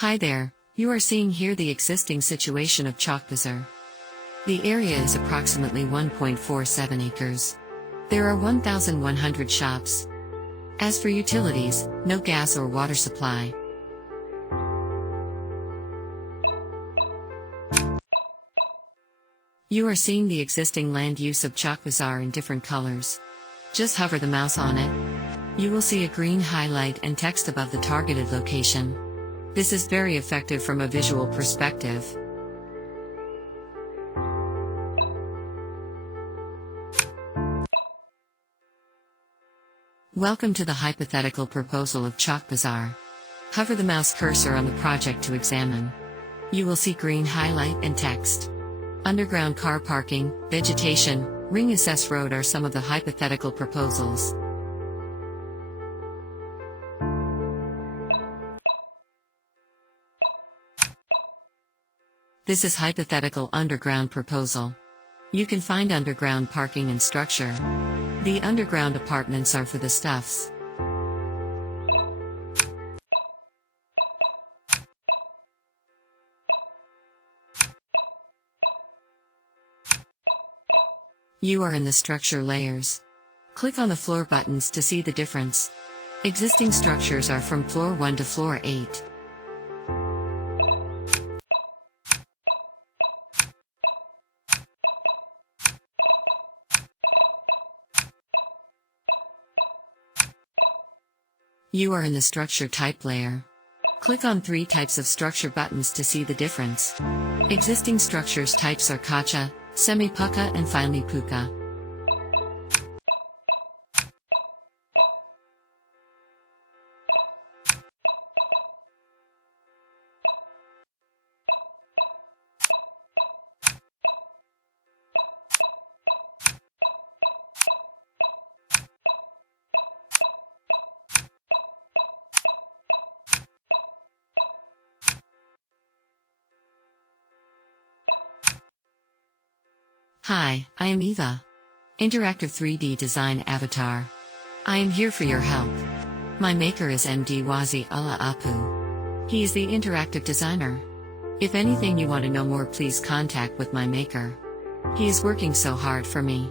Hi there, you are seeing here the existing situation of Chawkbazar. The area is approximately 1.47 acres. There are 1,100 shops. As for utilities, no gas or water supply. You are seeing the existing land use of Chawkbazar in different colors. Just hover the mouse on it. You will see a green highlight and text above the targeted location. This is very effective from a visual perspective. Welcome to the hypothetical proposal of Chawkbazar. Hover the mouse cursor on the project to examine. You will see green highlight and text. Underground car parking, vegetation, ring assess road are some of the hypothetical proposals. This is hypothetical underground proposal. You can find underground parking and structure. The underground apartments are for the stuffs. You are in the structure layers. Click on the floor buttons to see the difference. Existing structures are from floor 1 to floor 8. You are in the structure type layer. Click on 3 types of structure buttons to see the difference. Existing structures types are kacha, semi-pucca and finely pucca. Hi, I am Eva. Interactive 3D Design Avatar. I am here for your help. My maker is MD Wazi Allah Apu. He is the interactive designer. If anything you want to know more, please contact with my maker. He is working so hard for me.